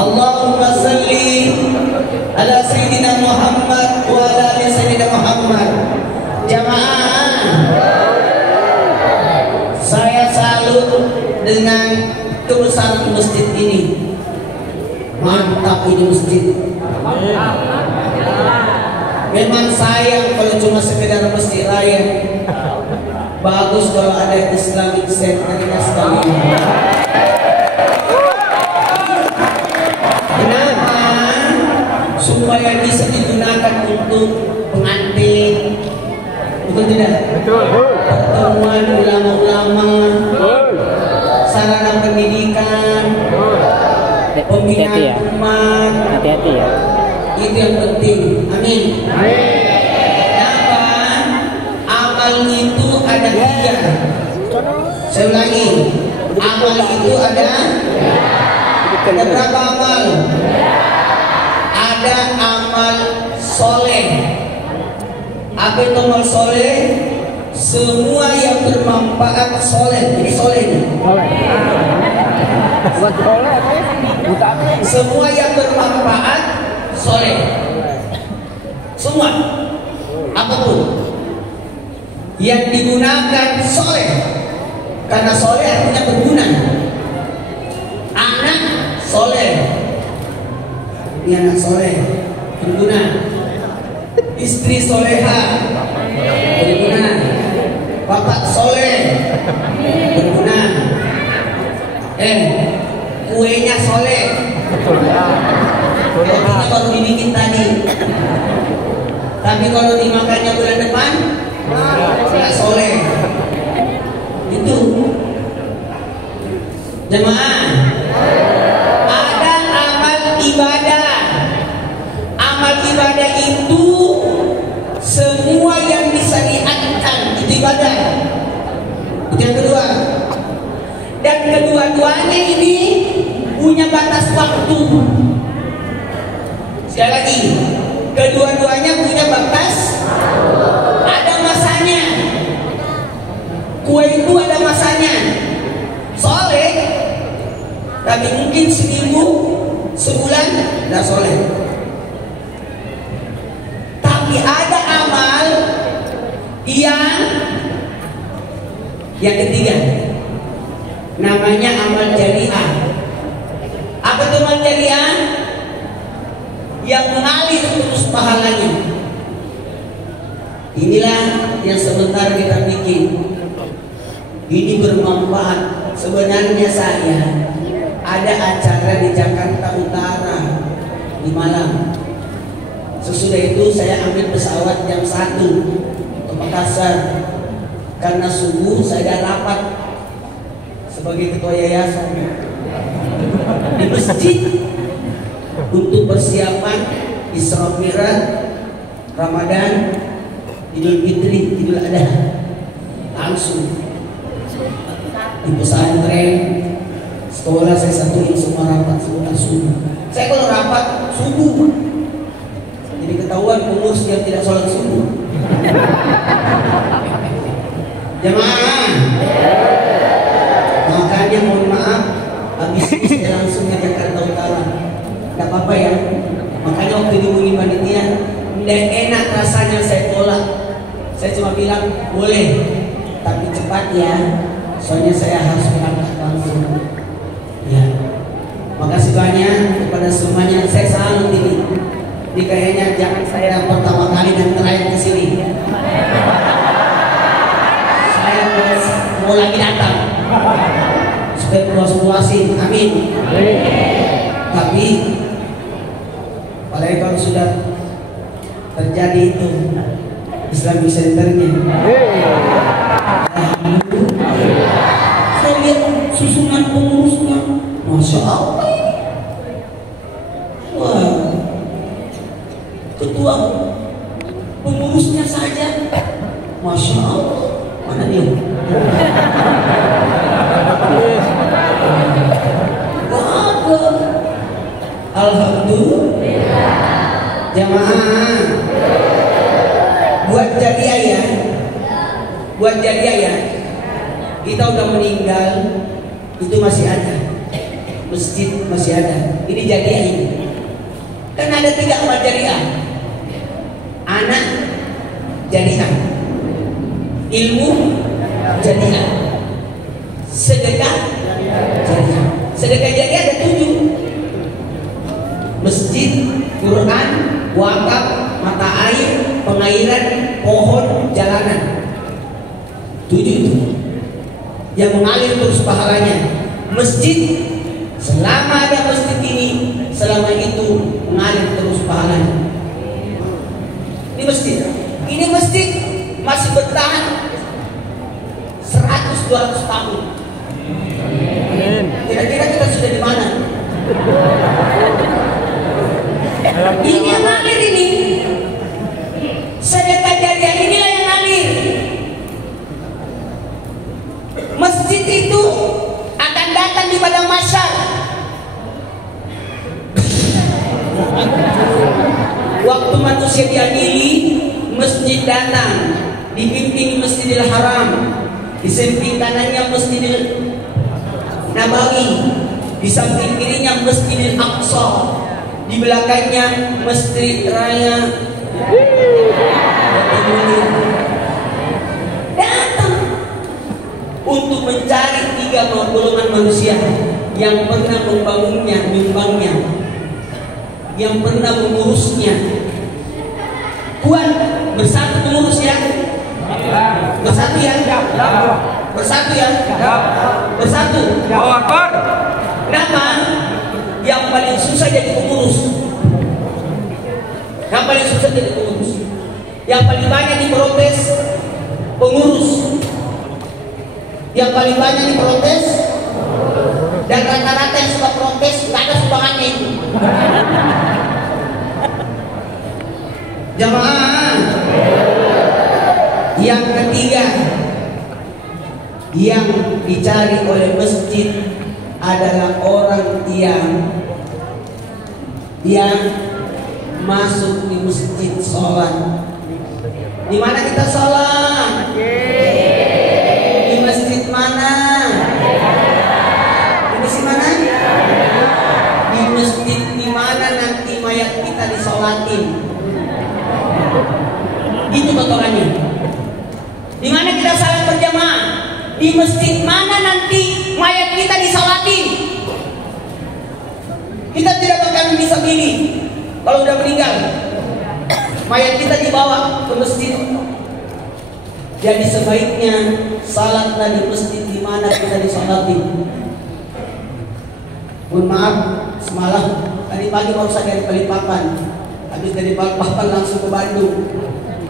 Allahumma salli ala Sayyidina Muhammad wa ala ali Sayyidina Muhammad. Jamaah, saya salut dengan kebesaran masjid ini. Mantap ini masjid. Memang sayang kalau cuma sekedar masjid raya. Bagus kalau ada Islamic Centernya sekali. Kenapa? Supaya bisa digunakan untuk pengantin, betul tidak? Betul. Pertemuan ulama-ulama, sarana pendidikan, pembinaan umat. Hati-hati ya. Itu yang penting. Amin. Kenapa? Amal itu ada tiga. Saya ulangi, amal itu ada berapa amal? Ada amal soleh. Apa itu amal soleh? Semua yang bermanfaat soleh. Ini soleh nih. Semua yang bermanfaat soleh. Semua, apapun yang digunakan soleh. Karena soleh artinya berguna. Anak soleh, ini anak soleh, berguna. Istri soleha, berguna. Bapak soleh, berguna. Kuenya soleh, kopinya baru dibikin tadi. Tapi kalau dimakannya bulan depan, nggak soleh. Itu jemaah. Ada amal ibadah. Amal ibadah itu semua yang disyariatkan itu ibadah. Itu yang kedua. Dan kedua-duanya ini punya batas waktu. Sekali lagi, kedua-duanya punya batas. Ada masanya. Kue itu ada masanya. Soleh, tapi mungkin seminggu, sebulan tidak soleh. Tapi ada amal yang ketiga, namanya amal jariah. Apa itu amal jariah? Yang mengalir terus pahalanya. Inilah yang sebentar kita bikin. Ini bermanfaat. Sebenarnya saya ada acara di Jakarta Utara di Malang. Sesudah itu saya ambil pesawat jam 1 ke Makassar. Karena subuh saya ada rapat sebagai ketua yayasan di masjid untuk persiapan Isra Mi'raj, Ramadan, Idul Fitri, Idul Adha. Langsung di pesantren sekolah saya satuin semua rapat sebentar subuh. Saya kalau rapat subuh, jadi ketahuan pengurus yang tidak sholat subuh. Jemaah, makanya mohon maaf, habis ini saya langsung ke Jakarta Utara. Tidak apa-apa ya. Makanya waktu dihubungi panitia, tidak enak rasanya saya tolak. Saya cuma bilang boleh, tapi cepat ya. Soalnya saya harus berangkat langsung. Ya, makasih banyak kepada semuanya. Saya salut ini. Ini kayaknya jangan saya pertama kali dan terakhir ke sini. Saya mau lagi datang. supaya puas-puasin, amin. Tapi apalagi kalau sudah terjadi itu Islamic Centernya, saya lihat susunan pengurusnya, masya Allah. Wah, ketua pengurusnya saja, masya Allah. Mana dia? Wah, alhamdulillah. Jamaah, buat jadi ayah, kita udah meninggal, itu masih ada, masjid masih ada. Ini jadiah ini. Kan ada 3 amal jariah: anak jadiah, ilmu jadiah, sedekah jadiah. Sedekah jadiah ada 7: masjid, Quran, wakaf, mata air, pengairan, pohon, jalanan. 7 itu yang mengalir terus pahalanya. Masjid, selama ada masjid ini, selama itu mengalir terus pahalanya. Ini masjid masih bertahan 100-200 tahun. Kira-kira kita sudah di mana? Ini yang ngalir ini. Sedekah jariah inilah yang ngalir. Masjid itu akan datang di padang mahsyar. Waktu manusia diadili, masjid datang, dipimpin Masjidil Haram, di samping kanannya Masjidil Nabawi, di samping kirinya Masjidil Aqsa, di belakangnya Masjid Raya. Datang untuk mencari 3 golongan manusia yang pernah membangunnya, menyumbangnya, yang pernah mengurusnya. Kuat bersatu pengurus ya, bersatu ya, bersatu ya, bersatu. Kenapa? Yang paling susah jadi pengurus. Yang paling susah jadi pengurus. Yang paling banyak diprotes pengurus. Yang paling banyak diprotes, dan rata-rata yang suka protes nggak ada sumbangannya itu. Jamaah, yang ketiga yang dicari oleh masjid adalah orang yang masuk di masjid sholat. Di mana kita sholat? Di masjid mana? Di masjid mana? Di masjid di mana nanti mayat kita disolatin. Itu kotorannya. Di mana kita salat berjamaah? Di masjid mana nanti mayat kita disolatin. Kita tidak akan bisa pilih. Kalau udah meninggal, mayat kita dibawa ke masjid. Jadi sebaiknya salatlah di masjid di mana kita disolatin. Mohon maaf, semalam tadi pagi baru saya dari Balikpapan. Habis dari Balikpapan langsung ke Bandung.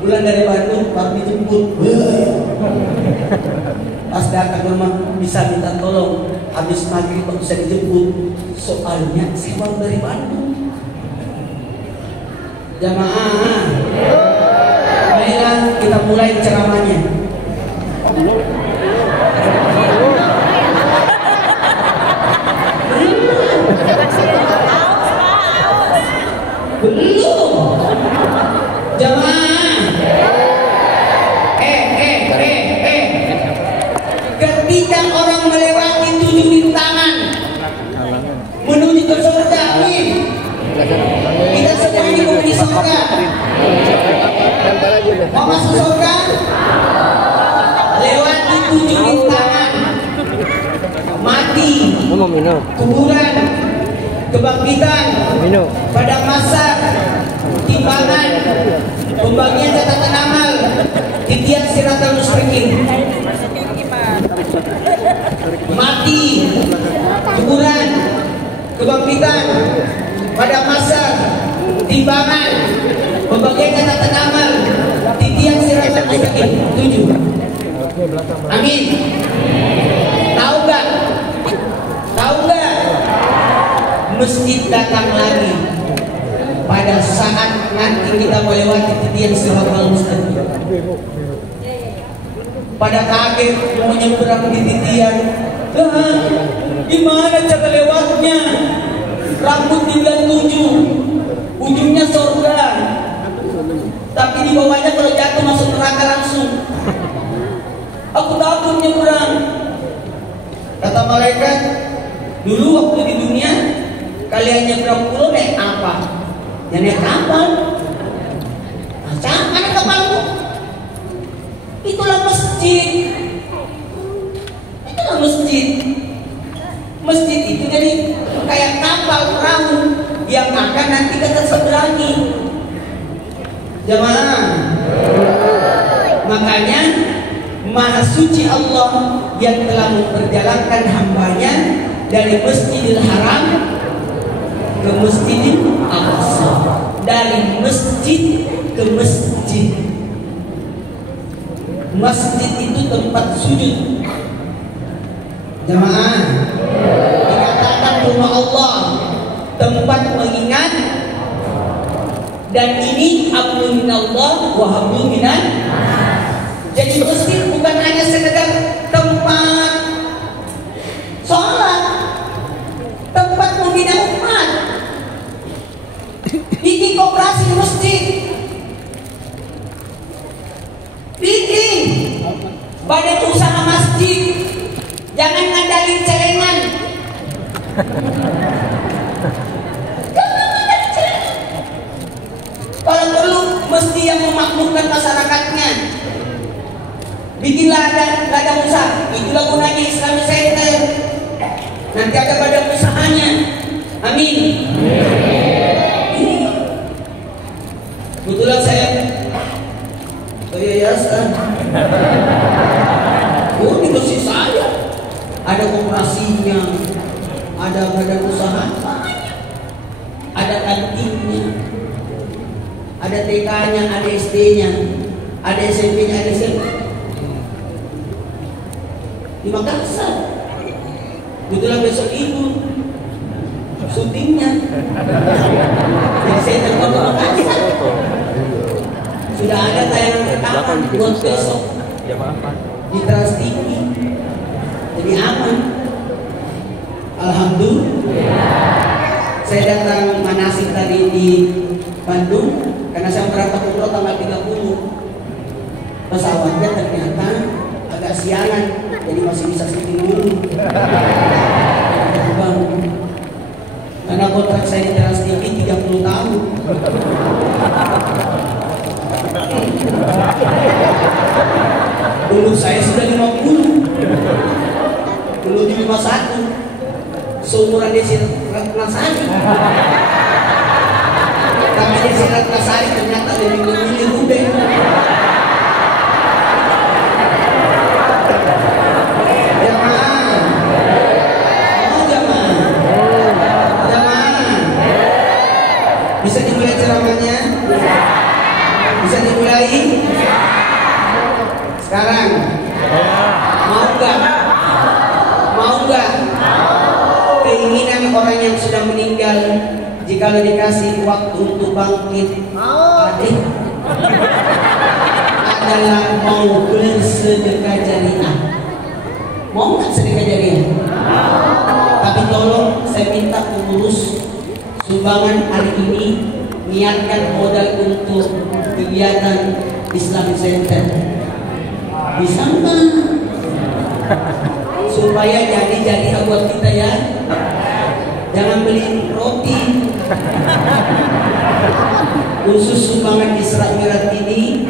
Pulang dari Bandung baru dijemput. Pas datang ke rumah bisa minta tolong. Habis maghrib baru bisa dijemput. Soalnya saya baru dari Bandung. Jamaah, baiklah kita mulai ceramahnya. Belum. Jamaah. Ketika orang melewati 7 rintangan menuju ke surga, amin. Kita semua ini mau di surga. Mau masuk surga? Lewati 7 rintangan. Mati, kuburan, kebangkitan, padang mahsyar, timbangan, pembagian catatan amal, titian siratal mustaqim. Mati, mustaqim. 7. Amin. Tahu nggak? Tahu nggak? Masjid datang lagi pada saat nanti kita melewati titian Siratal Mustaqim. Pada kaget mau nyebrang di titian, gimana cara lewatnya? Rambut dibilang 7, ujungnya surga, tapi di bawahnya kalau jatuh masuk neraka langsung. Aku takut nyebrang. Kata malaikat, dulu waktu di dunia kalian nyebrang pulau naik apa? Ya naik kapal. Macam mana kapalmu? Itulah masjid. Itulah masjid. Masjid itu jadi kayak kapal perahu yang akan nanti kita seberangi. Jamaah. Makanya Maha Suci Allah yang telah memperjalankan hambanya dari Masjidil Haram ke Masjidil Aqsa, dari masjid ke masjid. Masjid itu tempat sujud. Jamaah, dikatakan rumah Allah, tempat mengingat, dan ini hablum minallah wa hablum minan. Jadi masjid bukan hanya sekedar tempat sholat, tempat membina umat. Bikin koperasi masjid, bikin badan usaha masjid, jangan ngandalin celengan. Kalau perlu mesti yang memakmurkan masyarakatnya. Bikinlah ladang usaha. Itulah gunanya Islamic Center. Nanti ada badan usahanya. Amin. Kebetulan saya yayasan. Oh, di masjid saya ada koperasinya, ada badan usaha, ada kantinnya, ada TK-nya, ada SD-nya, ada SMP-nya, ada SMP. Di Makassar. Kebetulan besok Ibu syutingnya. Jadi saya telepon ke Makassar. Sudah ada tayangan rekaman buat besok di Trans TV. Jadi aman. Alhamdulillah. Saya datang manasik tadi di Bandung karena saya berangkat umroh tanggal 30. Pesawatnya ternyata agak siangan, jadi masih bisa syuting dulu. Karena kontrak saya di Trans TV 30 tahun. Dulu saya sudah 50. Dulu di 51. Seumuran Desi Ratnasari. Tapi Desi Ratnasari ternyata lebih memilih Ruben. Bisa dimulai ceramahnya? Bisa dimulai? Sekarang? Mau nggak? Mau nggak? Keinginan orang yang sudah meninggal, jika dikasih waktu untuk bangkit, adik adalah mau bersedekah jariah. Mau nggak sedekah jariah? Tapi tolong saya minta pengurus sumbangan hari ini niatkan modal untuk kegiatan Islamic Center. Bisa nggak? Supaya jadi buat kita ya. Jangan beli roti. Khusus sumbangan Isra Mi'raj ini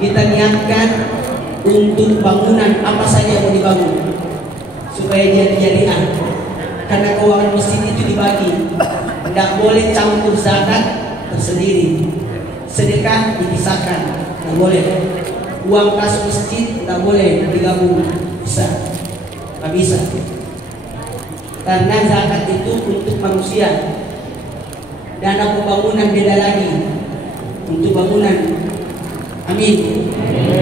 kita niatkan untuk bangunan apa saja yang mau dibangun supaya jadi-jadian. Karena keuangan masjid itu dibagi. Tidak boleh campur zakat tersendiri, sedekah dipisahkan, tidak boleh. Uang kas masjid tidak boleh digabung, bisa, tidak bisa. Karena zakat itu untuk manusia. Dana pembangunan beda lagi, untuk bangunan. Amin.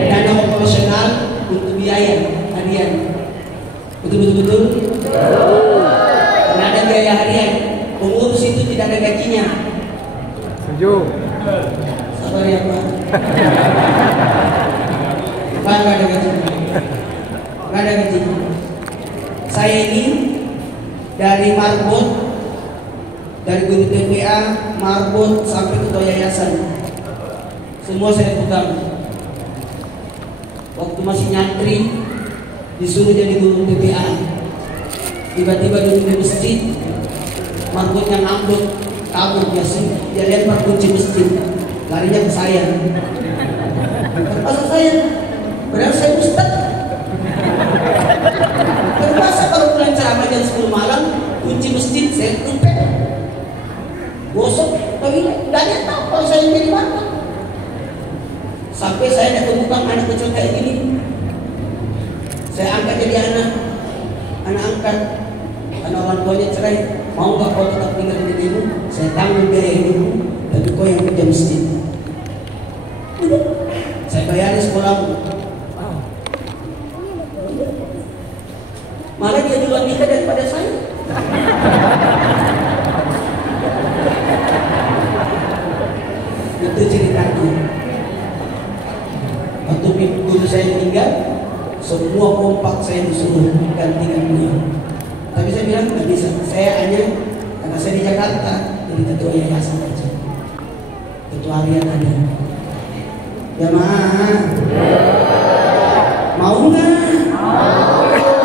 Dana operasional untuk biaya harian. Betul. Karena ada biaya harian. Pengurus itu tidak ada gajinya. Setuju. Sabar ya Pak. Pak nggak ada gajinya. Nggak ada gajinya. Saya ini dari marbot, dari guru TPA, marbot sampai ketua yayasan, semua saya pegang. Waktu masih nyantri disuruh jadi guru TPA, tiba-tiba duduk di masjid, marbotnya ngambut, kabur dia lempar kunci masjid, larinya ke saya. Terpaksa saya, padahal saya ustad. Terpaksa kalau pulang ceramah jam 10 malam, kunci masjid saya tumpet, gosok, toilet, nggak tahu kalau saya jadi marbot. Sampai saya ketemukan anak kecil kayak gini, saya angkat jadi anak angkat, karena orang tuanya cerai, mau nggak kau tetap tinggal di dirimu, saya tanggung biaya hidupmu, tapi kau yang kerja masjid. Saya bayari sekolahmu. Malah dia duluan nikah daripada saya. Itu ceritanya. Waktu guru saya meninggal, semua kompak saya disuruh gantikan beliau. Tapi saya bilang nggak bisa. Saya hanya karena saya di Jakarta jadi ketua yayasan aja. Ketua harian ada. Jamaah, mau nggak?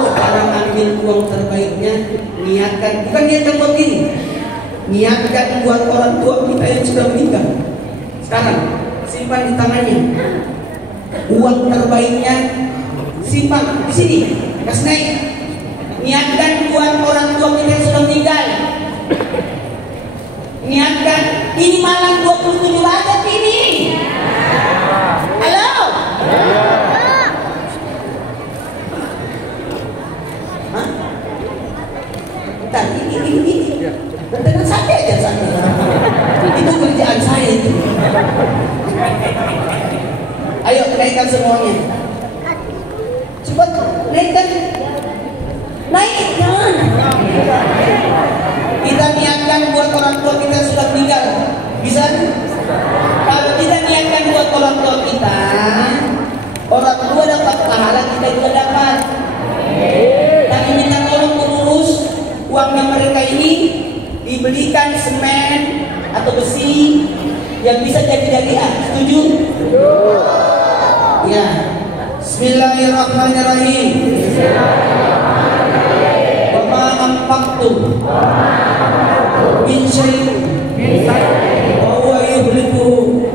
Sekarang ambil uang terbaiknya, niatkan, bukan niatkan buat diri, niatkan buat orang tua kita yang sudah meninggal. Sekarang simpan di tangannya, uang terbaiknya simpan di sini, kasih naik. Niatkan buat orang tua kita yang sudah meninggal. Niatkan, ini malam 27 Rajab ini. Halo. Hah? Bentar, ini. Dengan santai aja santai. Itu kerjaan saya itu. Ayo naikkan semuanya. Cepat naikkan. Naikkan. Kita niatkan buat orang tua kita yang sudah meninggal. Bisa? Kalau kita niatkan buat orang tua kita, orang tua dapat pahala, kita juga dapat. Tapi minta tolong pengurus, uangnya mereka ini dibelikan semen atau besi yang bisa jadi-jadian. Setuju? Ya. Bismillahirrahmanirrahim. Wa ma anfaqtum min syai'in wa huwa yukhlifuhu.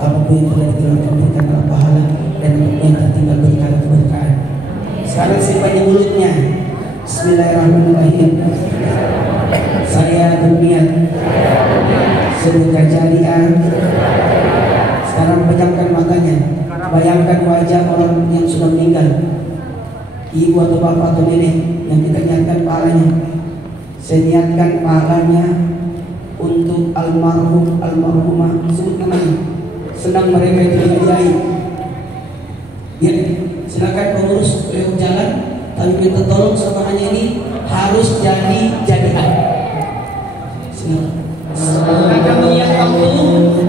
Apapun yang telah digerakkan berikanlah pahala, dan yang tertinggal berikanlah keberkahan. Sekarang simpan di mulutnya. Bismillahirrahmanirrahim. Saya berniat sedekah jariah. Sekarang pejamkan matanya. Bayangkan wajah orang yang sudah meninggal, ibu atau bapak atau nenek yang kita niatkan pahalanya. Saya niatkan pahalanya untuk almarhum, almarhumah, sebut namanya. Senang mereka itu dihargai. Ya, silakan pengurus beliau jalan, tapi minta tolong saudaranya ini harus jadian. Akan menyiapkan waktu,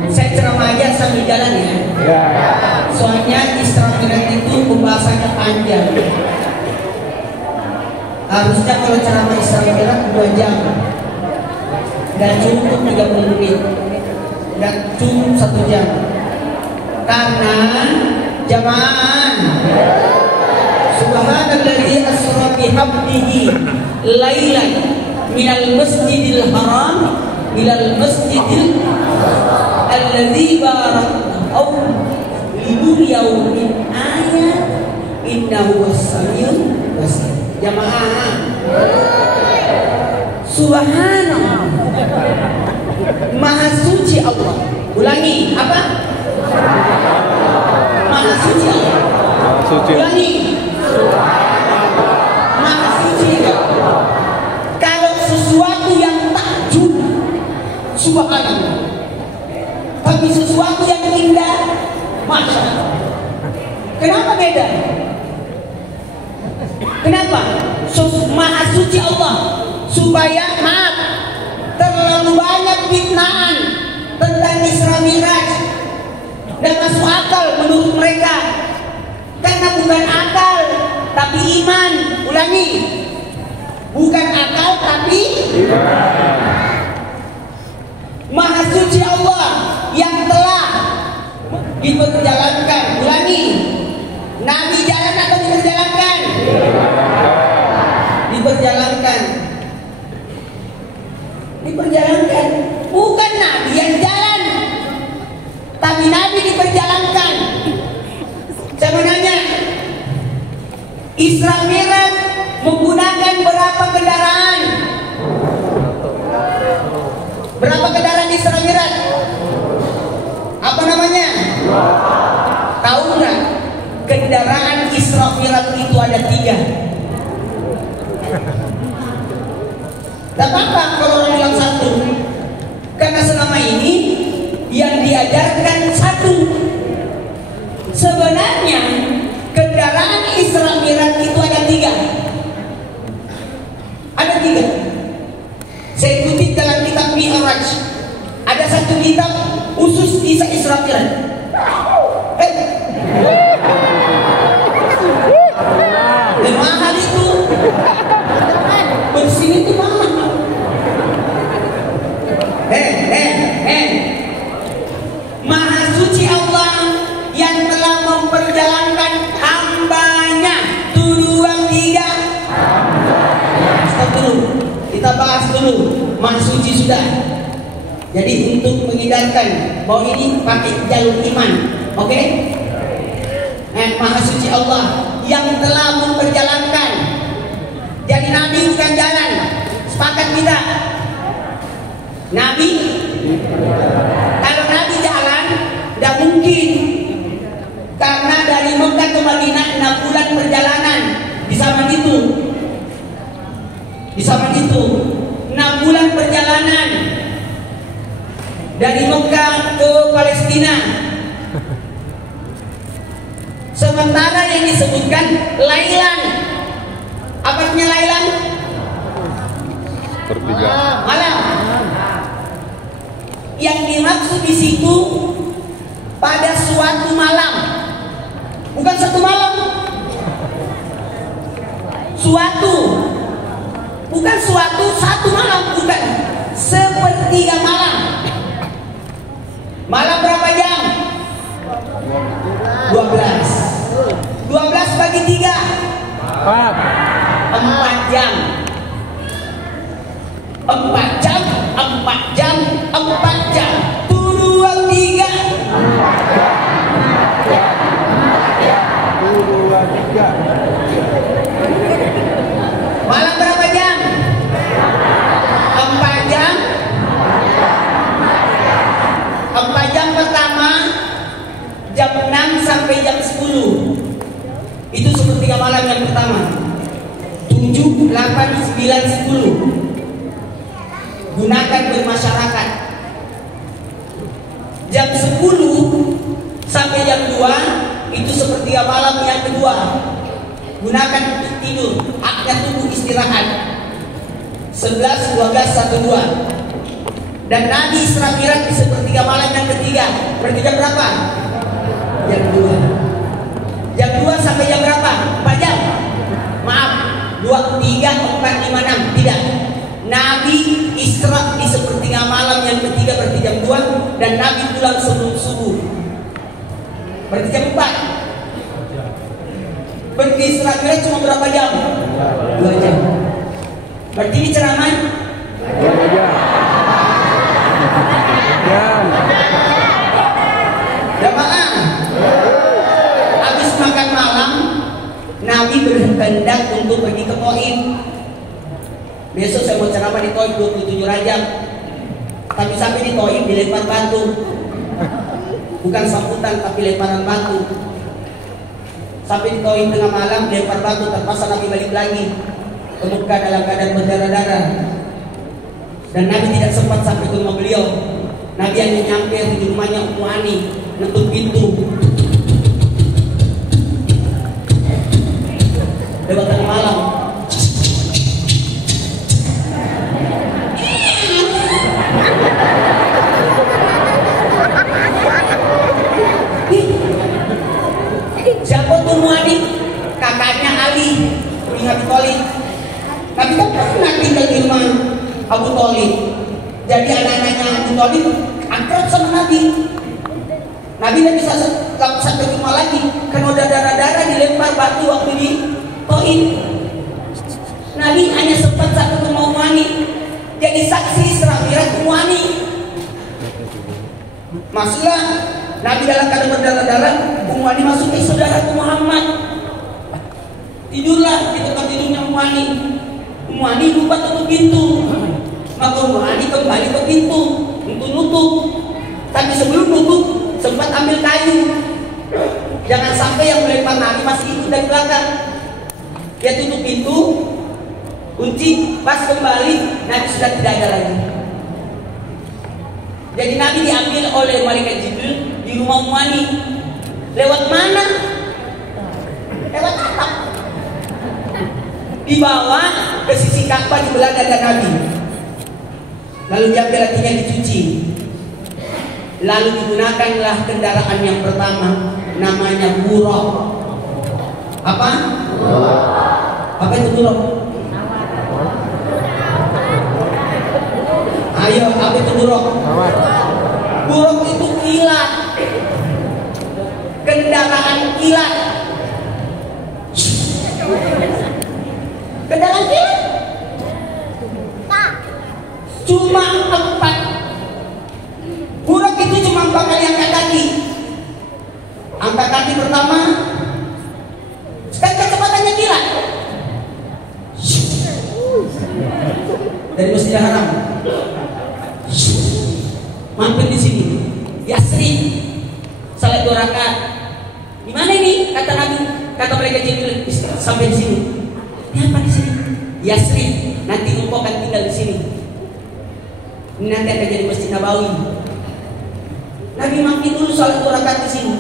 saya ceramah aja sambil jalan ya. Soalnya Israel itu pembahasannya panjang. Harusnya kalau ceramah Israel 2 jam, dan cukup 30 menit, dan cukup 1 jam. Karena jamaah, subhanalladzi asra bihabdihi lailan minal masjidil haram ilal masjidil alladzi barakna aw linuriyahu min ayat innahu was-sami'ul basir. Jamaah, subhanallah, maha suci Allah. Ulangi, apa? Maha suci Allah. Ulangi, maha suci Allah. Kalau sesuatu yang takjub sesuatu yang indah. Masya Allah. Kenapa beda? Kenapa? Maha suci Allah, supaya maaf, terlalu banyak fitnahan tentang Isra Mi'raj dan masuk akal menurut mereka, karena bukan akal tapi iman. Ulangi, bukan akal tapi iman. Maha suci Allah yang telah diperjalankan. Ulangi, Nabi jalan atau diperjalankan? Diperjalankan. Diperjalankan. Bukan Nabi yang jalan, tapi Nabi diperjalankan. Saya menanya, Isra Mi'raj menggunakan berapa kendaraan? Berapa kendaraan Isra Mi'raj? Apa namanya? Tahu nggak? Kendaraan Isra Mi'raj itu ada 3. Tidak apa-apa kalau orang bilang 1, karena selama ini yang diajarkan 1. Sebenarnya kendaraan Isra Mi'raj itu ada 3. Ada 3. Saya kutip dalam kitab Mi'raj. Ada 1 kitab khusus kisah Isra Mi'raj. Mahal itu. Bersini itu mahal. Maha suci Allah yang telah memperjalankan hambanya. 2, 3. Stop dulu. Kita bahas dulu. Maha suci sudah. Jadi untuk mengingatkan bahwa ini pakai jalur iman. Oke? Maha suci Allah yang telah memperjalankan. Jadi Nabi bukan jalan. Sepakat kita? Nabi, kalau Nabi jalan, tidak mungkin. Karena dari Mekah ke Madinah 6 bulan perjalanan. Di zaman itu 6 bulan perjalanan dari Mekah ke Palestina. Sementara yang disebutkan Lailan. Apa artinya Lailan? Malam. Yang dimaksud di situ pada suatu malam, bukan satu malam. Bukan satu malam, bukan. Sepertiga malam. Malam berapa jam? 12 bagi 3 4 jam. 4 jam 4 jam 4 jam 2, 3. Malam berapa jam? 4 jam. 4 jam pertama jam 6 sampai jam 10. Itu sepertiga malam yang pertama. 7, 8, 9, 10. Gunakan bermasyarakat. Jam 10 sampai jam 2 itu sepertiga malam yang kedua. Gunakan untuk tidur. Haknya tubuh istirahat. 11, 12, 1, 2. Dan Nabi Isra Mi'raj di sepertiga malam yang ketiga. Berarti jam berapa? Jam 2. Jam 2 sampai jam berapa? 4 jam. Maaf, 2, 3, 4, 5, 6. Tidak. Nabi Isra di sepertiga malam yang ketiga berarti jam 2. Dan Nabi pulang sebelum subuh. Berarti jam 4. Berarti Isra Mi'raj cuma berapa jam? 2 jam. Berarti ini ceramah 2 jam. Jamaah, habis makan malam Nabi berkehendak untuk pergi ke Thaif. Besok saya mau ceramah di Thaif 27 Rajab. Tapi sampai di Thaif dilempar batu. Bukan sambutan tapi lemparan batu. Sampai di Thaif tengah malam dilempar batu, terpaksa Nabi balik lagi ke Mekah dalam keadaan berdarah-darah. Dan Nabi tidak sempat sampai ke rumah beliau. Nabi hanya nyampe di rumahnya Ummu Hani, nutup pintu. Lewat tengah malam. Siapa tuh Ummu Hani? Kakaknya Ali bin Abi Thalib. Nabi kan pernah tinggal di rumah Abu Thalib. Jadi anak-anaknya Abu Thalib akrab sama Nabi. Nabi tidak bisa sampai ke rumah lagi karena udah darah-darah dilempar batu waktu di Taif. Nabi hanya sempat satu ke Ummu Hani, jadi saksi Isra Mi'raj Ummu Hani. Masuklah Nabi dalam keadaan berdarah-darah. Ummu Hani masuk ke saudaraku Muhammad. Tidurlah di tempat tidurnya Ummu Hani. Ummu Hani lupa tutup pintu. Maka Ummu Hani kembali ke pintu untuk nutup. Tapi sebelum nutup sempat ambil kayu. Jangan sampai yang melempar Nabi masih ikut dari belakang. Dia tutup pintu, kunci, pas kembali Nabi sudah tidak ada lagi. Jadi Nabi diambil oleh malaikat Jibril di rumah Ummu Hani. Lewat mana? Lewat atap. Dibawa ke sisi Ka'bah, di belah dada Nabi. Lalu diambil hatinya dicuci. Lalu digunakanlah kendaraan yang pertama, namanya buraq. Apa? Apa itu buraq? Ayo, apa itu buraq? Buraq itu kilat. Kendaraan kilat. Kendaraan kilat? Cuma 4. Buraq itu cuma 4 kali angkat kaki. Angkat kaki pertama, sekarang kecepatannya kilat. Dari Masjidil Haram mampir di sini, Yasrib, salat 2 rakaat. Di mana ini? Kata Nabi, kata mereka Jibril, sampai di sini. Ini apa di sini? Yasrib. Nanti engkau akan tinggal di sini. Ini nanti akan jadi Masjid Nabawi. Nabi mampir dulu salat 2 rakaat di sini.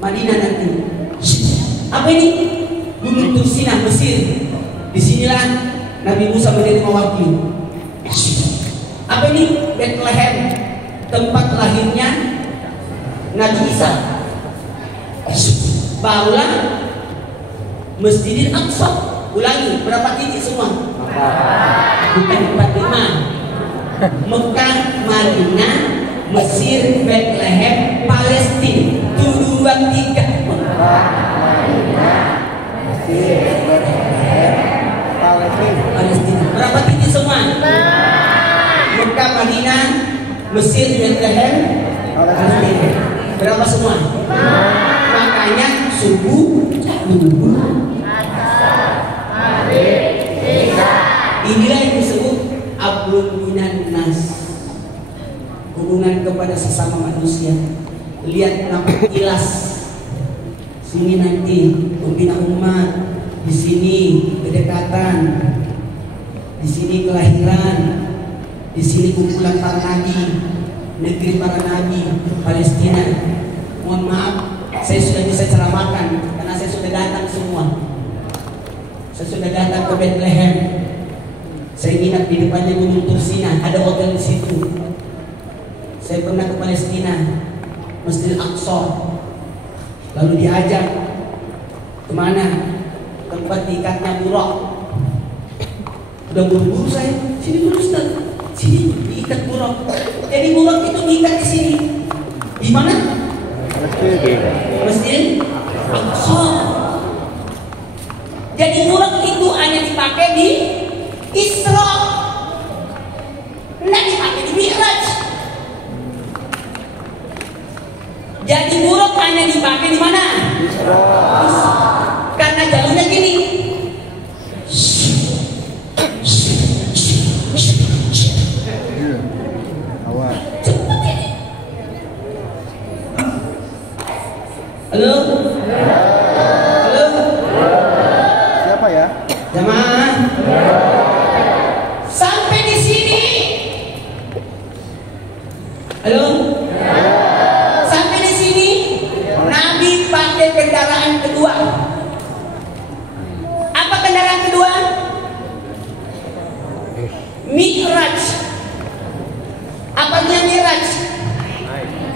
Madinah nanti. Apa ini? Gunung Tursinah, Mesir. Disinilah Nabi Musa menerima wahyu. Apa ini? Bethlehem, tempat lahirnya Nabi Isa. Barulah Masjidil Aqsa. Ulangi, berapa titik semua? Bukan 45. Mekah, Madinah, Mesir, Bethlehem, Palestina. 2, 3. Mekah, Madinah, Mesir, Bethlehem, Palestina. Berapa titik semua? Mekah, Madinah, Mesir, Bethlehem, Palestina. Berapa semua? Makanya subuh, duhur, asar, maghrib, isya. Inilah yang disebut ablun minan nas, hubungan kepada sesama manusia. Lihat nampak kilas. Sini nanti pembina umat, di sini kedekatan, di sini kelahiran, di sini kumpulan para nabi, negeri para nabi, Palestina. Mohon maaf, saya sudah bisa ceramahkan karena saya sudah datang semua. Saya sudah datang ke Bethlehem. Saya nginap di depannya Gunung Tursinah, ada hotel di situ. Saya pernah ke Palestina, Masjidil Aqsa. Lalu diajak kemana? Tempat diikatnya buraq. Udah buru-buru saya, sini dulu Ustaz. Sini diikat buraq. Jadi buraq itu diikat di sini. Di mana? Masjid Aqsa. Jadi buraq itu hanya dipakai di Isra, tidak dipakai di Mi'raj. Jadi buraq hanya dipakai di mana? Isra. Karena jalurnya gini. Cepat ini. Halo? Halo? Siapa ya? Jamaah. Sampai di sini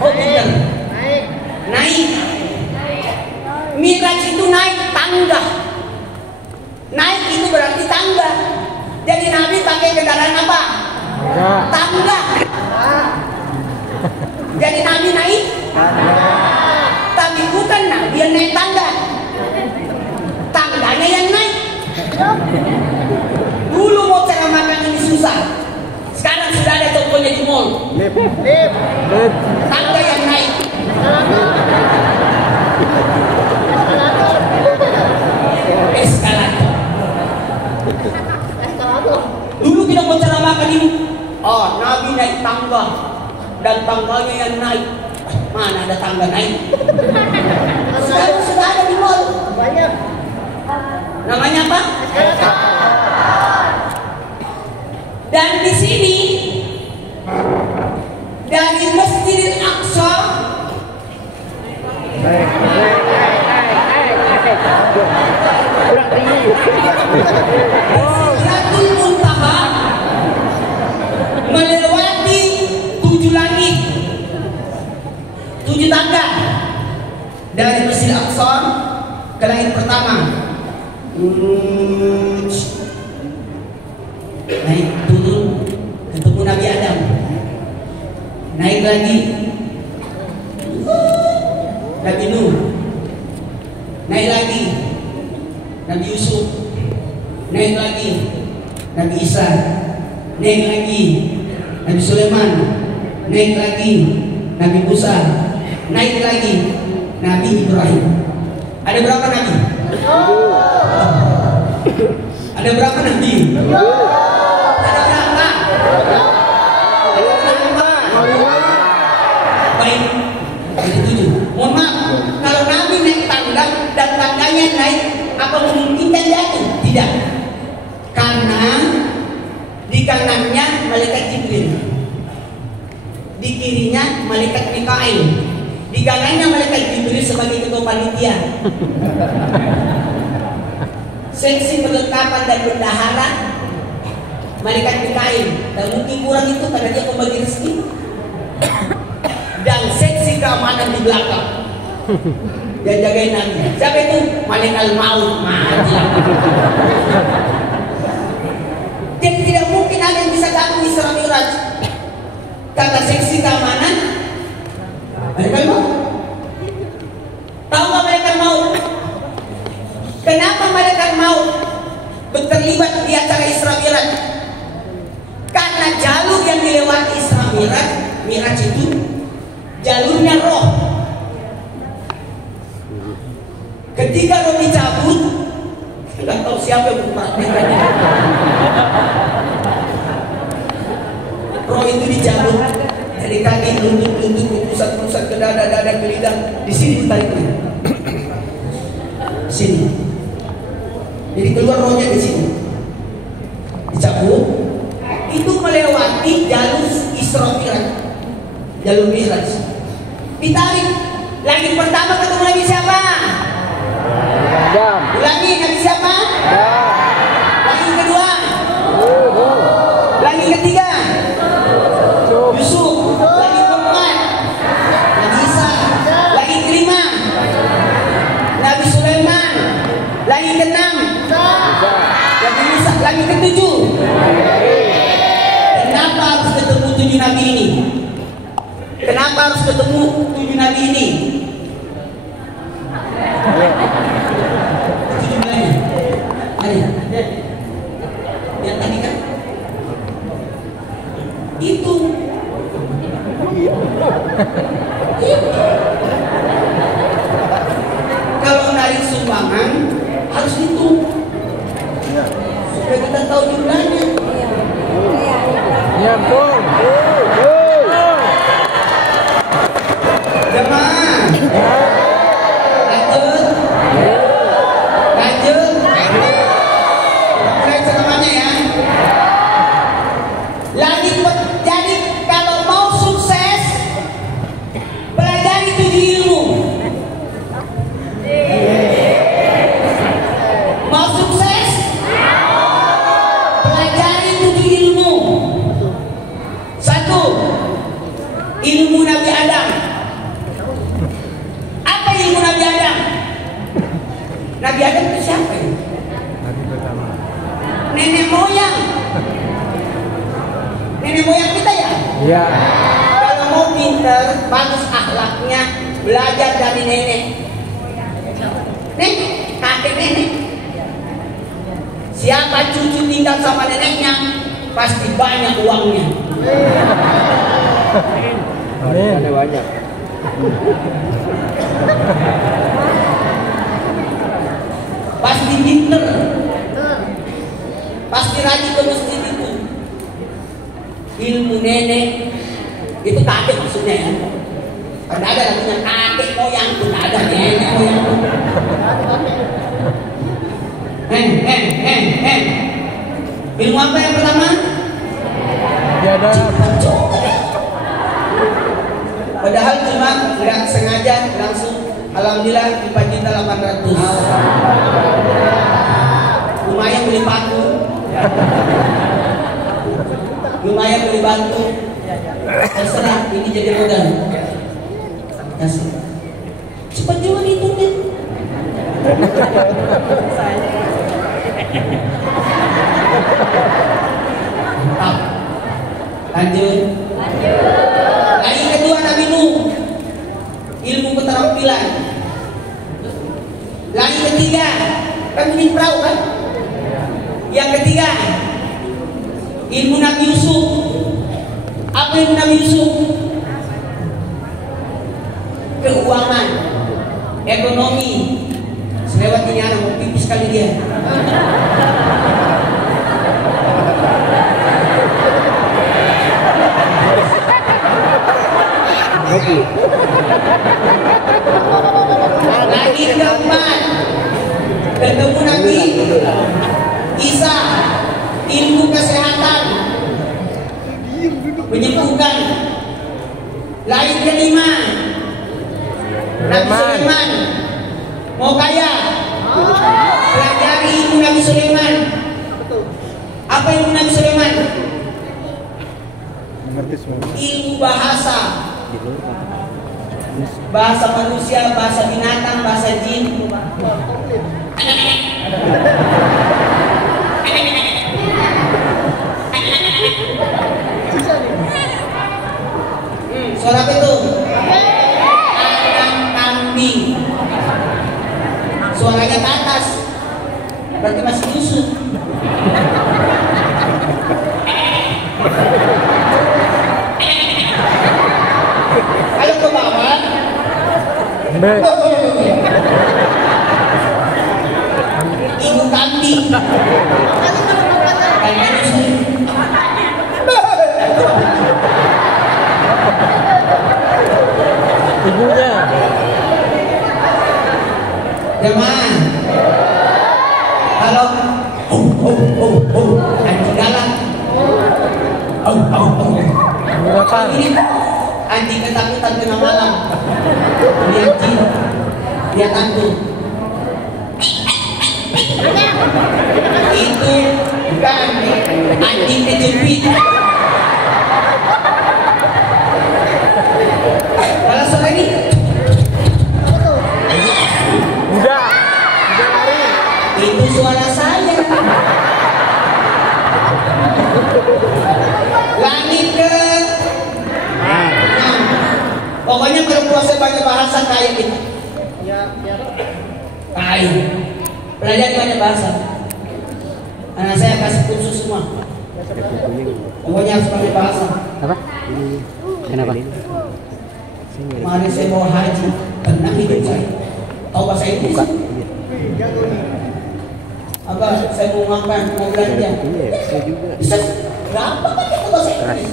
Oh benar. Naik. Mi'raj itu naik tangga. Naik itu berarti tangga. Jadi Nabi pakai kendaraan apa? Tangga. Jadi Nabi naik. Tapi bukan Nabi yang naik tangga. Tangganya yang naik. Dulu mau cara makan ini susah. Sekarang sudah ada tokonya di mall. Tangga yang naik. Eskalator. Dulu kita mau cara makan ini. Oh, Nabi naik tangga dan tangganya yang naik. Mana ada tangga naik? Sekarang sudah ada di mall. Banyak. Namanya apa? Dan di sini dari Masjidil Aqsa Sidratul Muntaha melewati 7 langit, 7 tangga. Dari Masjidil Aqsa ke langit pertama, naik turun ketemu Nabi Adam, naik lagi Nabi Nuh, naik lagi Nabi Yusuf, naik lagi Nabi Isa, naik lagi Nabi Sulaiman, naik lagi Nabi Musa, naik lagi Nabi Ibrahim. Ada berapa nabi? Ada berapa nabi? Ada berapa? Baik, ada 7. Mohon maaf, kalau Nabi naik tangga dan tangganya naik, apa memungkinkan jatuh? Tidak. Karena di kanannya malaikat Jibril, di kirinya malaikat Mikail, di kanannya malaikat Jibril sebagai ketua panitia. Seksi perlengkapan dan bendahara malaikat Mikail, dan mungkin kurang itu karena dia pembagi rezeki. Dan seksi keamanan di belakang dan jagain Nabi. Siapa itu? Malaikat maut. Mati. Jadi tidak mungkin ada yang bisa gabung Isra Mi'raj. Kata seksi keamanan malaikat maut. Tahu nggak malaikat maut? Kenapa malaikat maut terlibat di acara Isra Mi'raj? Karena jalur yang dilewati Isra Mi'raj itu jalurnya roh. Ketika roh dicabut, nggak tahu siapa yang mempraktikkan. Roh itu dicabut dari kaki, lutut, pusat ke dada ke lidah. Di sini ditariknya. Sini. Jadi keluar rohnya di sini. Dicabut. Itu melewati jalur Isra Mi'raj. Jalur Mi'raj. Ditarik. Langit pertama ketemu Nabi siapa? Ulangi, Nabi siapa? Langit kedua. Langit ketiga. Yusuf. Langit keempat. Nabi Isa. Langit kelima. Nabi Sulaiman. Langit keenam. Nabi Musa. Langit ketujuh. Kenapa harus ketemu 7 nabi ini? Kenapa harus ketemu 7 nabi ini? 7 nabi. Ada. Yang tadi kan? Itu. Kalau narik sumbangan harus hitung supaya kita tahu jumlahnya. Ya, betul. Jemaah. Lanjut. Mulai ceramahnya ya. Jadi kalau mau sukses, pelajari 7 ilmu. Mau sukses, pelajari 7 ilmu. 1 haknya belajar dari nenek. Nenek, kakek nenek. Siapa cucu tinggal sama neneknya, pasti banyak uangnya. Ada banyak. Pasti pinter, pasti rajin ke masjid itu. Ilmu nenek itu kakek maksudnya ya. Ada lagunya kakek moyang pun ada nenek moyang pun. Ilmu apa yang pertama? Ada. Padahal cuma nggak sengaja langsung. Alhamdulillah 4.800.000. Lumayan beli paku. Lumayan beli batu. Terserah, ini jadi modal. Kasih. Cepat juga hitungnya. Mantap. Lanjut. Lagi kedua Nabi Nuh, ilmu keterampilan. Lagi ketiga, kan ini perahu kan? Yang ketiga, ilmu Nabi Yusuf. Apa ilmu Nabi Yusuf? Keuangan, ekonomi. Selewat ini anak mau pipis kali dia. Lagi keempat, ketemu Nabi Isa, ilmu kesehatan, menyembuhkan. Lain kelima, Nabi Sulaiman mau kaya, pelajari ilmu Nabi Sulaiman. Apa ilmu Nabi Sulaiman? Ilmu bahasa. Bahasa manusia, bahasa binatang, bahasa jin. Suara apa itu? Anak kambing. Suaranya ke atas, berarti masih nyusut. Kalau ke bawah, ibu kambing. Kayaknya nyusut. Ibunya. Jemaah, kalau anjing galak, ini anjing ketakutan tengah malam, lihat jin, lihat hantu. Itu bukan anjing kejepit. Kalau suara ini Udah lari. itu suara saya. Langit ke pokoknya berpuasa banyak bahasa kayak gitu. Kain pelajari banyak bahasa. Anak saya kasih kursus semua. Pokoknya harus banyak bahasa. Apa? Kenapa? Kemarin saya mau haji, pernah hidup saya. Tahu bahasa Inggris? Apa? Saya mau makan, mau belanja. Saya juga. Bisa berapa kan itu bahasa Inggris?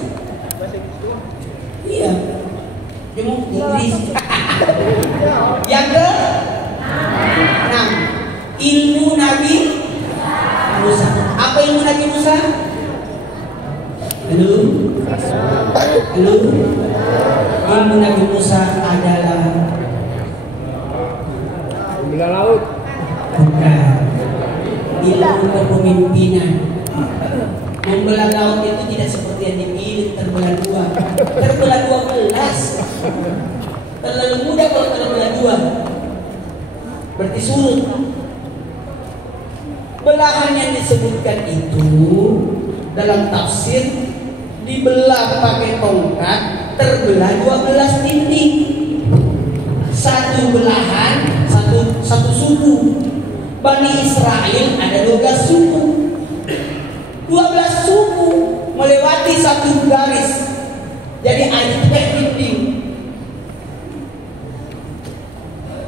Iya. Dia mau Inggris. Yang ke 6, ilmu Nabi Musa. Apa ilmu Nabi Musa? Halo? Halo? Ilmu Nabi Musa adalah Membelah laut. bukan ilmu kepemimpinan. Membelah laut itu tidak seperti yang dipilih terbelah dua. Terbelah 12. Terlalu mudah kalau terbelah dua. Berarti surut. Belahan yang disebutkan itu dalam tafsir dibelah pakai tongkat, terbelah 12 titik. Bani Israel ada 12 suku. 12 suku melewati satu garis. Jadi ayat itu kayak dinding.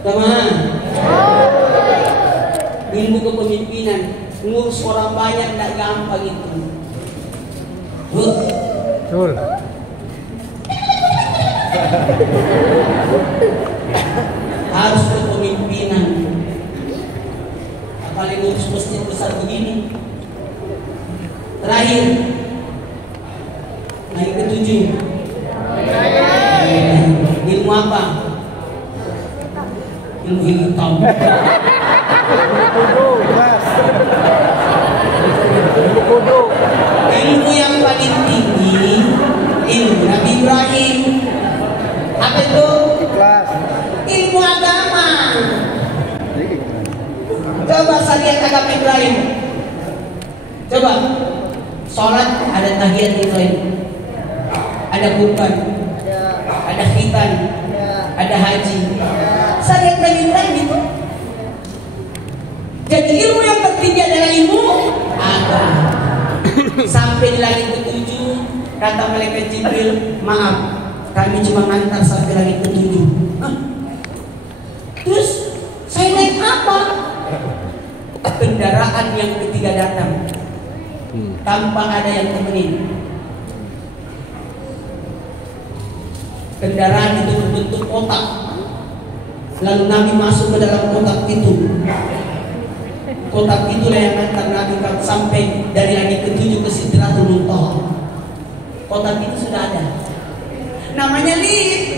Teman, ilmu kepemimpinan, ngurus orang banyak tidak gampang itu. Betul. Harus kepemimpinan. Apalagi ngurus masjid besar begini. Terakhir, ayat ke-7. Ilmu apa? Ilmu hitam. Ilmu yang paling tinggi, ilmu Nabi Ibrahim. Apa itu? Ilmu agama. Coba saya lihat agama Ibrahim. Coba sholat ada tahiyat Ibrahim, ada kurban, ada khitan, ada haji. Saya lihat Nabi Ibrahim itu. Jadi ilmu yang tertinggi adalah ilmu agama. Sampai di langit ke-7 kata malaikat Jibril, maaf, kami cuma ngantar sampai langit ke-7. Terus saya naik apa? Kendaraan yang ketiga datang tanpa ada yang temenin. Kendaraan itu berbentuk kotak. Lalu Nabi masuk ke dalam kotak itu. Kotak itulah yang antar Nabi sampai dari langit ke-7 ke Sidratul Muntaha. Kotak itu sudah ada. Namanya lift.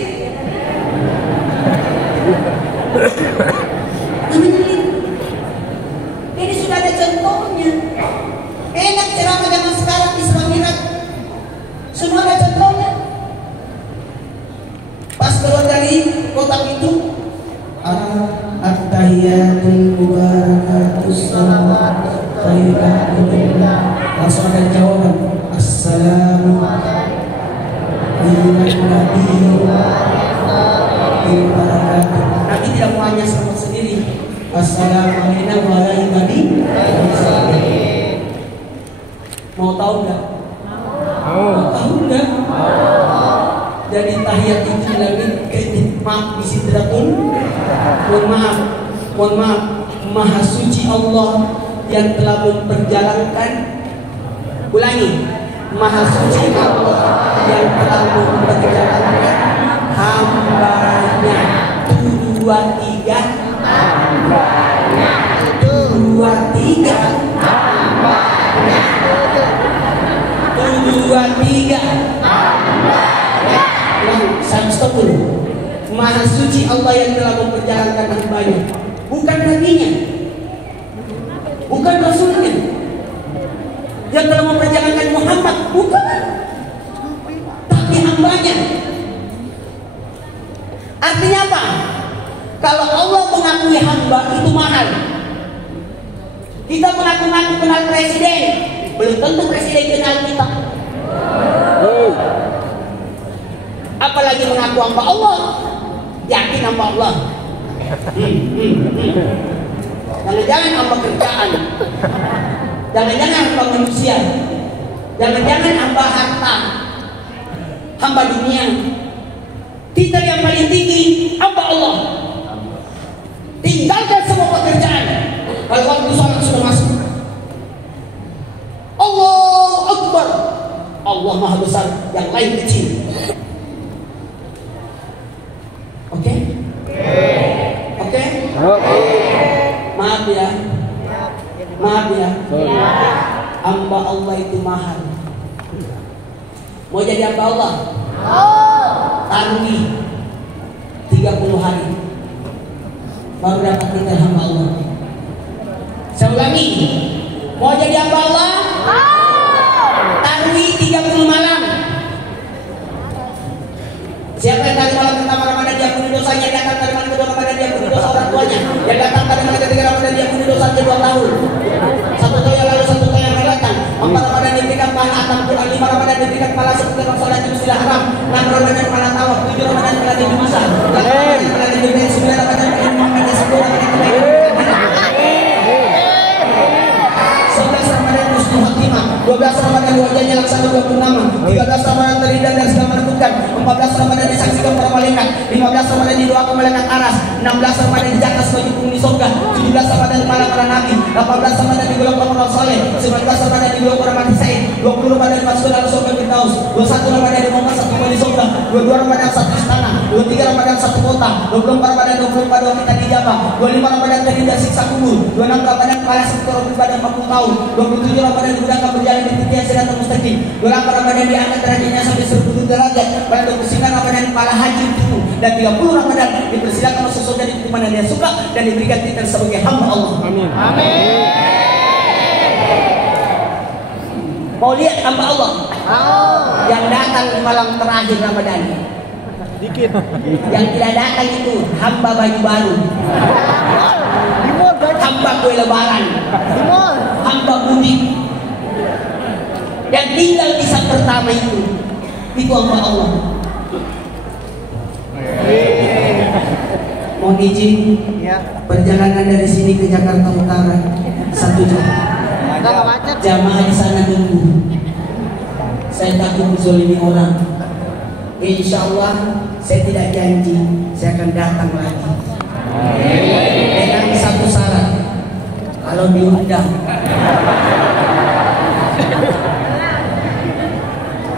Namanya lift. Ini sudah ada contohnya. Enak ceramah zaman sekarang di Mi'raj. Semua ada contohnya. Pas keluar dari kotak itu, at-tahiyatul mubarakatus salawat thayyibatu lillah. Langsung ada jawaban, assalamu alaikum Nabi tidak mau hanya sama sendiri. Assalamualaikum warahmatullahi wabarakatuh. Mau tahu nggak? Mau tahu nggak? Dari tahiyat itu lagi maaf di Sidratul. Mohon maaf, Maha Suci Allah yang telah memperjalankan. Ulangi, Maha Suci Allah yang telah memperjalankan hambanya. 2, 3 hambanya. 2, 3 hambanya. 2, 3 hambanya. Saya stop dulu. Maha Suci Allah yang telah memperjalankan hambanya, bukan nabinya, bukan rasulnya, yang telah memperjalankan Muhammad, bukan, tapi hambanya. Artinya apa? Kalau Allah mengakui hamba itu mahal. Kita mengaku-ngaku kenal presiden, belum tentu presiden kenal kita. Apalagi mengaku hamba Allah, yakin hamba Allah. Jangan-jangan hamba kerjaan, jangan-jangan hamba manusia, jangan-jangan hamba harta, hamba dunia. Kita yang paling tinggi hamba Allah. Tinggalkan semua pekerjaan. Kalau waktu sholat sudah masuk, Allahu Akbar, Allah Maha Besar, yang lain kecil. Oke? Maaf ya. Hamba Allah itu mahal. Mau jadi hamba Allah? Tarwi 30 hari baru dapat titel hamba Allah. Saya ulangi, mau jadi hamba Allah? Tarwi 30 malam. Siapa yang tadi malam pertama Ramadan diampuni dosanya, yang datang tadi malam kedua Ramadan diampuni dosa orang tuanya, yang datang tadi malam ketiga Ramadan diampuni dosanya 2 tahun. 1 tahun yang lalu, 1 tahun yang akan datang. 4 Ramadan diberikan pahala atam Quran, 5 Ramadan diberikan pahala seperti sholat di Masjidil Haram, 6 Ramadan pahala tawaf, 7 Ramadan pahala di Musa, 8 Ramadan pahala di Bintang, 9 Ramadan pahala di Muhammad, 10 Ramadan pahala di 12 Ramadan wajahnya laksana 2 purnama. 13 Ramadan terhindar dari segala menakutkan. 14 Ramadan disaksikan para malaikat. 15 Ramadan didoakan malaikat aras. 16 Ramadan dijaga sebagai penghuni surga. 17 Ramadan malam para nabi. 18 Ramadan digolongkan orang soleh. 19 Ramadan digolongkan orang mati said. 20 Ramadan masuk dalam surga Firdaus. 21 Ramadan dimomong satu kali surga. 22 Ramadan satu istana. 23 Ramadan satu kota. 24 Ramadan 24 doa kita dijabah. 25 Ramadan terhindar siksa kubur. 26 Ramadan pahala satu orang beribadah 40 tahun. 27 Ramadan dimudahkan berjalan di titik yang siratal mustaqim. 28 Ramadan diangkat derajatnya sampai 1000 derajat. Pada 29 Ramadan pahala haji itu. Dan 30 Ramadan dipersilakan masuk surga di mana dia suka dan diberikan titel sebagai hamba Allah. Amin. Amin. Mau lihat hamba Allah? Yang datang di malam terakhir Ramadan. Dikit. Yang tidak datang itu hamba baju baru. Hamba kue lebaran. Hamba mudik. Yang tinggal di saat pertama itu hamba Allah. Mohon izin perjalanan dari sini ke Jakarta Utara 1 jam. Jamaah di sana nunggu. Saya takut menzolimi orang. Insya Allah saya tidak janji saya akan datang lagi. Dengan satu syarat, kalau diundang.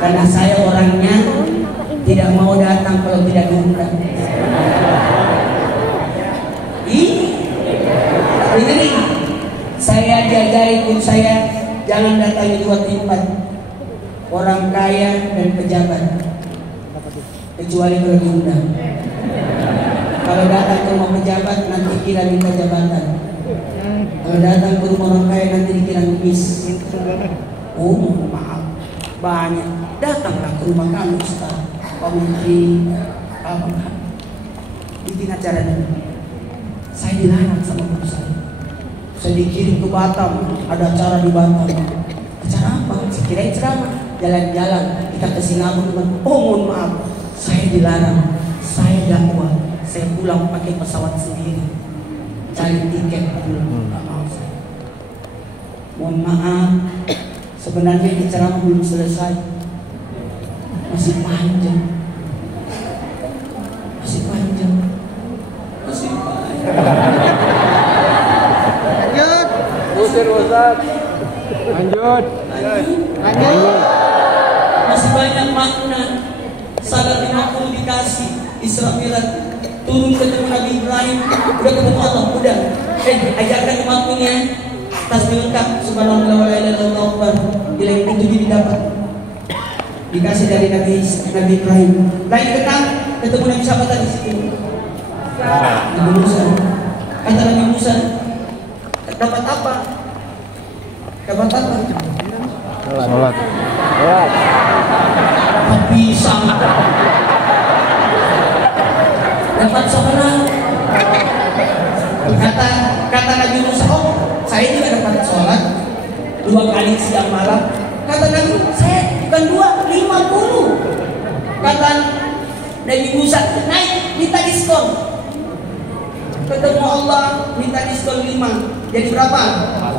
Karena saya orangnya tidak mau datang kalau tidak diundang. Ini saya jajari pun saya jangan datangi 2 tempat, orang kaya dan pejabat, kecuali kalau diundang. Kalau datang ke rumah pejabat nanti kira minta jabatan. Kalau datang ke rumah orang kaya nanti dikira ngemis. Oh maaf, banyak. Datanglah ke rumah kami Ustaz, Pak Menteri, apa? Bikin acara dulu. Saya dilarang sama guru saya. Saya dikirim ke Batam, ada acara di Batam. Acara apa? Saya kirain ceramah. Jalan-jalan, kita ke Singapura. Oh mohon maaf, saya dilarang. Saya dakwah. Saya pulang pakai pesawat sendiri. Cari tiket pulang. Mohon maaf, sebenarnya ini ceramah belum selesai. Masih panjang. Masih panjang. Masih panjang. Lanjut. Usir Ustaz. Lanjut. Masih banyak makna. Salat 50 dikasih. Isra Mi'raj. Turun ketemu Nabi Ibrahim. Udah ketemu Allah. Udah. Ajarkan umatnya. Tasbih lengkap. Subhanallah wa la ilaha illallah. Bila itu jadi dapat. Dikasih dari Nabi Ibrahim. Lain ketang. Ketemu Nabi siapa tadi situ? Nabi Musa. Kata Nabi Musa, dapat apa? Dapat apa? Salat. Pisang. Dapat sholat. Kata Nabi Musa, oh saya juga dapat sholat 2 kali siang malam. Kata Nabi, saya bukan 2, 50. Kata Nabi Musa, naik minta diskon. Ketemu Allah minta diskon 5. Jadi berapa?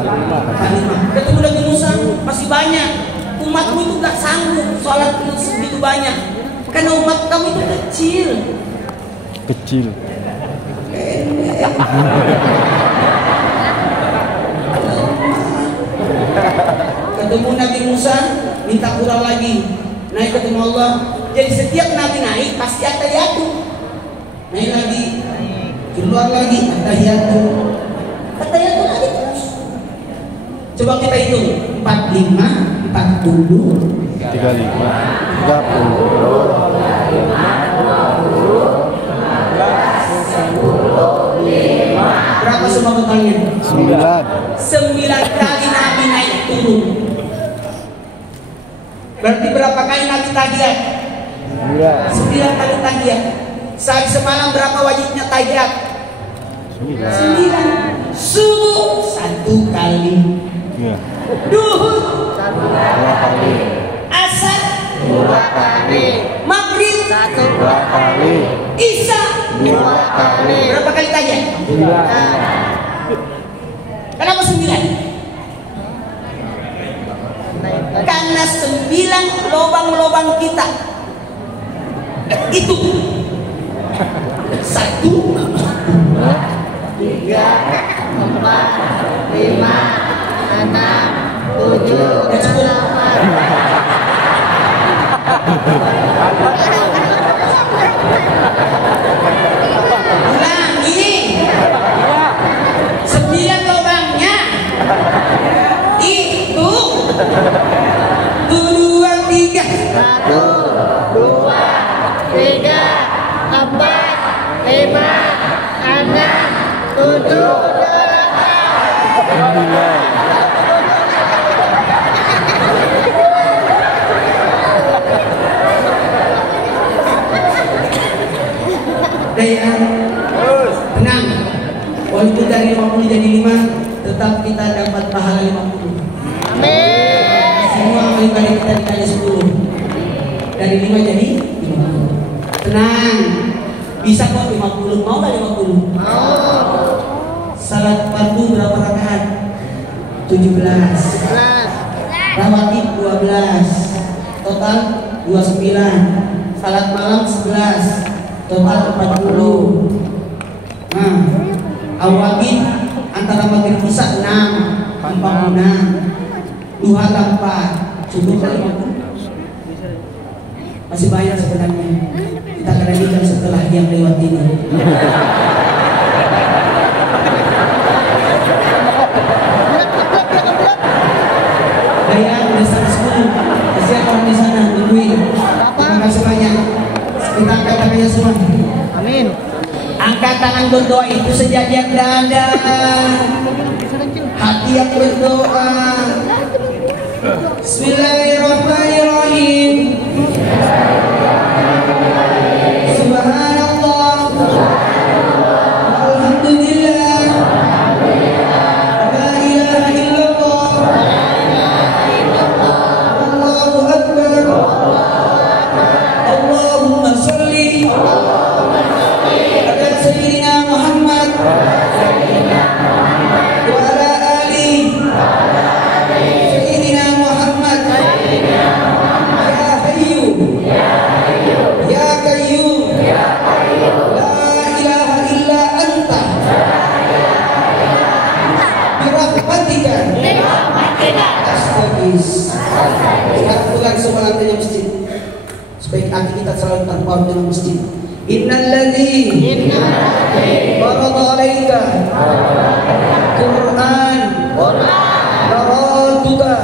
5. Ketemu Nabi Musa masih banyak. Umatmu itu gak sanggup sholat segitu banyak. Karena umat kamu itu kecil. Kecil. Ketemu Nabi Musa minta kurang lagi. Naik ketemu Allah. Jadi setiap Nabi naik pasti at-tahiyatu. Naik lagi. Keluar lagi at-tahiyatu. At-tahiyatu lagi terus. Coba kita hitung 45, 40, 35, 30. Berapa semua totalnya? 9 kali Nabi naik turun. Berarti berapa kali Nabi tahiyat? 9 kali tahiyat. Saat semalam berapa wajibnya tahiyat? 9. Subuh 1 kali. Duhur 2 kali. Asar 2 kali. Maghrib 2 kali. Isya 2 kali. berapa kali tahiyat? 9. Kenapa 9? karena 9 lubang-lubang kita. Itu 1, 3, 4, 5, 6, 7, 8. ulang ini 9 lubangnya itu 2, 3. 1, 2, 3, 4, 5, 6, 7, 8. Daya, tenang. Walaupun dari 50 jadi 5, tetap kita dapat pahala 50. Amin. Semua amal ibadah kita dikali 10. Dari 5 jadi 50. Tenang. Bisa kok 50. Mau gak 50? Salat fardu berapa rakaat? 17. Rawatib 12. Total 29. Salat malam 11. Total 40. Nah, awabid antara maghrib isya 6, 46. Duha 4. Cukup 50. Masih banyak sebenarnya. Kita akan lanjutkan setelah yang lewat ini. Daya udah 110. Kasihan orang di sana nungguin. Terima kasih banyak. Kita angkat tangannya semua. Amin. Angkat tangan berdoa itu sejajar dada. Hati yang berdoa. Bismillahirrahmanirrahim. Subhanallah. Alhamdulillah. La ilaha illallah. Allahu akbar. Allahumma sholli ala sayyidina Muhammad wa ala ali sayyidina Muhammad. Ya hayyu ya qayyum la ilaha illa anta birahmatika astaghis. Kita pulang semua lantainya masjid. Sebaik hati kita selalu terpaut dengan masjid. Innalladzi farada alaika Quran Qara'tuka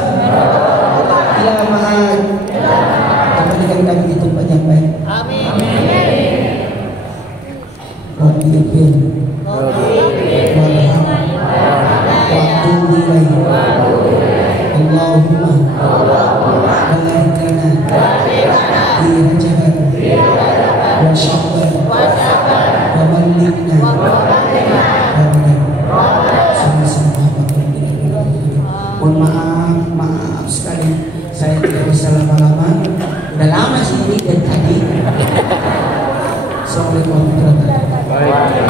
ila ma'ad. Kembalikan kami di tempat yang baik. Amin. Rabbi ighfir warham wa'tub ilaih. Allahumma barik lana fi Rajab wa Sya'ban wa ballighna Ramadan. Mohon maaf sekali saya tidak bisa lama-lama. Udah lama sih ini dari tadi. Assalamualaikum warahmatullahi wabarakatuh.